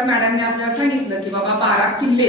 आता मॅडमने आपल्याला सांगितलं की बाबा 12 किल्ले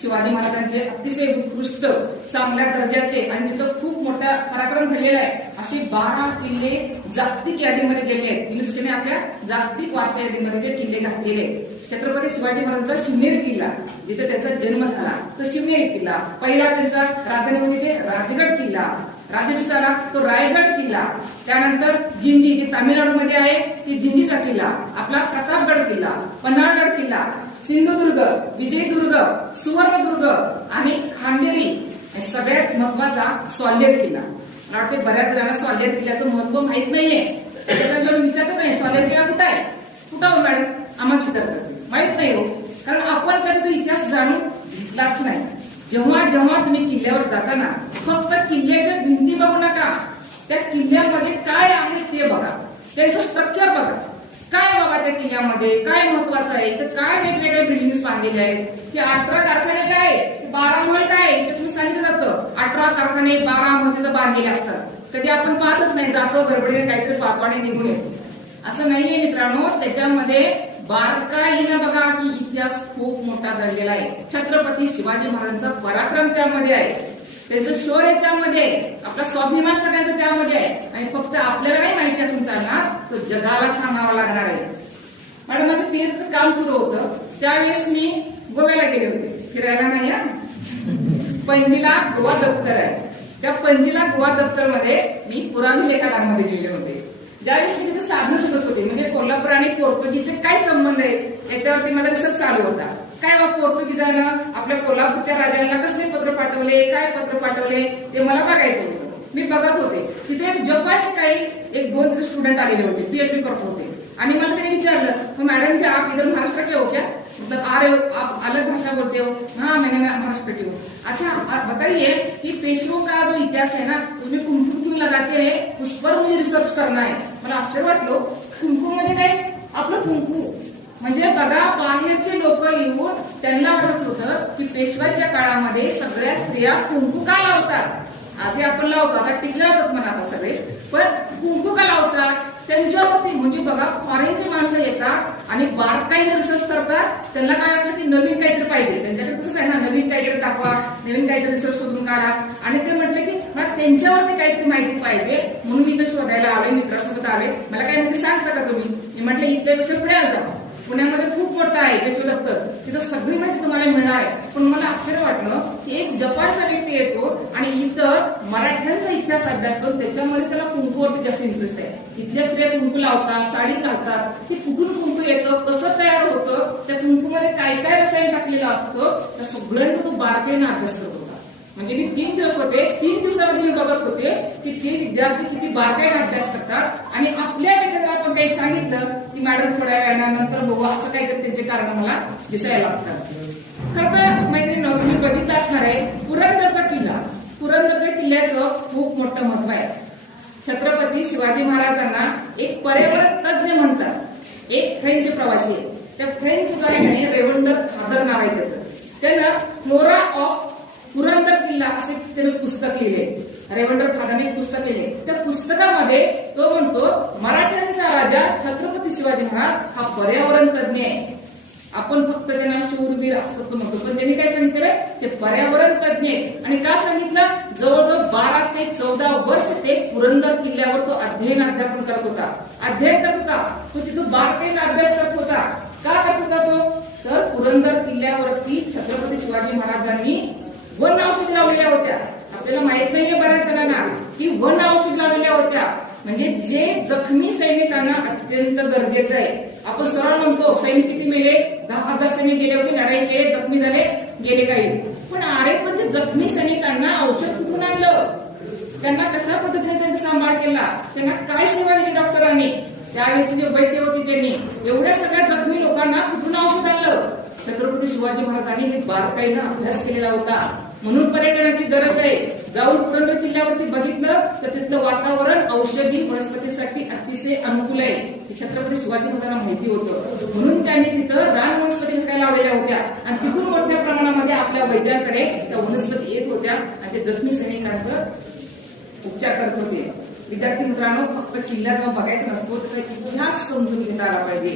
शिवाजी महाराजांचे अतिशय उत्कृष्ट चांगल्या दर्जाचे आणि तिथं खूप मोठा पराक्रम घडलेला आहे असे 12 किल्ले जागतिक यादीमध्ये गेले आहेत. युनेस्कोने आपल्या जागतिक वारसा यादीमध्ये ते किल्ले घातलेले आहेत. छत्रपती शिवाजी महाराजांचा शिवनेरी किल्ला जिथे त्यांचा जन्म झाला तो शिवनेरी किल्ला, पहिला त्यांचा राजधानी ते राजगड किल्ला, राजविशाला तो रायगड किल्ला, त्यानंतर जिंजी जे तामिळनाडूमध्ये आहे ते जिंजीचा किल्ला, आपला प्रतापगड किल्ला, पन्हाळगड किल्ला, सिंधुदुर्ग, विजयदुर्ग, सुवर्णदुर्ग आणि खांदेरी सगळ्यात महत्वाचा स्वाल्हेर किल्ला. मला वाटते बऱ्याच जणांना स्वाल्हेर किल्ल्याचं महत्व माहित नाहीये. त्याच्याबद्दल विचारत नाही स्वाल्हेर किल्ला कुठं आहे, कुठं हो मॅडम, आम्हाला विचारतात माहित नाही हो, कारण आपण कधी इतिहास जाणून घेतलाच नाही. जेव्हा जेव्हा तुम्ही किल्ल्यावर जाता ना फक्त किल्ल्याच्या भिंती बघू नका, त्या किल्ल्यामध्ये काय आहे ते बघा, त्यांचं स्ट्रक्चर बघा. काय बाबा त्या किल्ल्यामध्ये काय महत्वाचं आहे, तर काय वेगवेगळे बिल्डिंग बांधलेले आहेत, की 18 कारखाने काय, 12 महल काय, तुम्ही सांगितलं जातं 18 कारखाने 12 महल बांधलेले असतात. कधी आपण पाहतच नाही, जातो गडबडीने काहीतरी पाहतो आणि निघून येतो. असं नाहीये मित्रांनो, त्याच्यामध्ये बारकाईनं बघा की इतिहास खूप मोठा घडलेला आहे. छत्रपती शिवाजी महाराजांचा पराक्रम त्यामध्ये आहे, त्यांचं शौर्य त्यामध्ये आहे, आपला स्वाभिमान सगळ्यांचा त्यामध्ये आहे. आणि फक्त आपल्याला नाही माहिती असून चालणार, तो जगाला सांगावा लागणार आहे. मॅडम माझं पीएचचं काम सुरू होतं त्यावेळेस मी गोव्याला गेले होते, फिरायला नाही, पणजीला गोवा दप्तर आहे, त्या पणजीला गोवा दप्तर मध्ये मी पुरावी लेखागारामध्ये गेले होते. ज्यावेळेस मी तिथे साधनं शोधत होते, म्हणजे कोल्हापूर आणि पोर्तुगीजचे काय संबंध आहेत याच्यावरती माझा रिसर्च चालू होता. काय बा पोर्तुगीजानं आपल्या कोल्हापूरच्या राजांना कसले पत्र पाठवले, काय पत्र पाठवले ते मला बघायचं होतं. मी बघत होते तिथे जपानचे काही 1-2 स्टुडंट आलेले होते, पीएचडी करत होते आणि मला त्यांनी विचारलं मॅडम की आप इधर महाराष्ट्र के हो क्या, मतलब आ रहे हो आप अलग भाषा बोलते हो, हाँ मैंने महाराष्ट्र की हूँ. अच्छा बताइए कि पेशवों का जो इतिहास है ना उसमें कुमकुम क्यों लगाते हैं, उस पर मुझे रिसर्च करना है. मला आश्चर्य वाटलं, कुमकुम म्हणजे काय, आपलं कुंकू. म्हणजे बघा बाहेरचे लोक येऊन त्यांना वाटत होतं की पेशवाईच्या काळामध्ये सगळ्या स्त्रिया कुंकू का लावतात. आधी आपण लावतो, आता टिकला होतात म्हणा आता सगळे, पण कुंकू का लावतात त्यांच्यावरती. म्हणजे बघा फॉरेनची माणसं येतात आणि बारकाईने रिसर्च करतात, त्यांना काय वाटलं की नवीन काहीतरी पाहिजे, त्यांच्याकडे तसंच आहे ना, नवीन काहीतरी दाखवा, नवीन काहीतरी रिसर्च शोधून काढा. आणि ते म्हटलं की मला त्यांच्यावरती काहीतरी माहिती पाहिजे म्हणून मी इथं शोधायला आले, मित्रासोबत आले. मला काय माहिती सांगता का तुम्ही, मी म्हटलं इथल्यापेक्षा पुढे आलता, पुण्यामध्ये खूप मोठं आहे पेशवे दप्तर, तिथं सगळी माहिती तुम्हाला मिळणार आहे. पण मला आश्चर्य वाटलं की एक जपानचा व्यक्ती येतो आणि इथं मराठ्यांचा इतिहास अभ्यास करून त्याच्यामध्ये त्याला कुंकूवरती जास्त इंटरेस्ट आहे. इथल्या स्त्रिया कुंकू लावतात, साडी घालतात, की कुठून कुंकू येतं, कसं तयार होतं, त्या कुंकूमध्ये काय काय रसायन टाकलेलं असतं, त्या सगळ्यांचा तो बारकाईने अभ्यास करत होता. म्हणजे मी 3 दिवस होते, 3 दिवसामध्ये मी बघत होते की ते विद्यार्थी किती बारकाईने अभ्यास करतात. आणि आपल्या वेळेला आपण काही सांगितलं की मॅडम थोड्या वेळानंतर बघू असं काहीतरी त्यांचे कारण मला दिसायला लागतात. खरं तर मैत्रिणी तुम्ही बघितलं असणार आहे पुरंदरचा किल्ला, पुरंदरच्या किल्ल्याचं खूप मोठं महत्व आहे. छत्रपती शिवाजी महाराजांना एक पर्यावरण तज्ञ म्हणतात, एक फ्रेंच प्रवासी आहे, त्या फ्रेंच गायकाने रेवंडर फादर नाव आहे त्याचं, त्यानं फ्लोरा ऑफ पुरंदर किल्ला असे त्याने पुस्तक लिहिले. रेवंडर फादरने एक पुस्तक लिहिले, त्या पुस्तकामध्ये तो म्हणतो मराठ्यांचा राजा छत्रपती शिवाजी महाराज हा पर्यावरण तज्ञ आहे. आपण फक्त त्यांना शूरवीर असं म्हणतो, पण त्यांनी काय सांगितलं ते पर्यावरण तज्ञ आहे. आणि का सांगितलं, जवळजवळ 12 ते 14 वर्ष ते पुरंदर किल्ल्यावर तो अध्यापन करत होता, अध्ययन करत होता, तो तिथं बारकाईने अभ्यास करत होता. का करत होता तो, तर पुरंदर किल्ल्यावरती छत्रपती शिवाजी महाराजांनी वन औषधी लावलेल्या होत्या. आपल्याला माहित नाहीये बऱ्याच जणांना की वन औषधी लावलेल्या होत्या, म्हणजे जे जखमी सैनिकांना अत्यंत गरजेचं आहे. आपण सरळ म्हणतो सैनिक किती मेले, 10,000 सैनिक गेले होते, लढाई केले, जखमी झाले, गेले काही. पण अरे पण ते जखमी सैनिकांना औषध कुठून आणलं, त्यांना कशा पद्धतीने त्यांचा सांभाळ केला, त्यांना काय सेवा दिली डॉक्टरांनी, त्यावेळेस जे वैद्य होते त्यांनी एवढ्या सगळ्या जखमी लोकांना कुठून औषध आणलं. छत्रपती शिवाजी महाराजांनी हे बारकाईने अभ्यास केलेला होता. म्हणून पर्यटनाची गरज आहे. जाऊन पुरंदर किल्ल्यावरती बघितलं तर तिथलं वातावरण औषधी वनस्पतीसाठी अतिशय अनुकूल आहे हे छत्रपती शिवाजी महाराजांना माहिती होतं. म्हणून त्यांनी तिथं रान वनस्पती काय लावलेल्या होत्या आणि तिथून मोठ्या प्रमाणामध्ये आपल्या वैद्यांकडे त्या वनस्पती येत होत्या आणि ते जखमी सैनिकांचं उपचार करत होते. विद्यार्थी मित्रांनो, फक्त किल्ल्यात बघायचं नसतो तर इतिहास समजून घेता आला पाहिजे.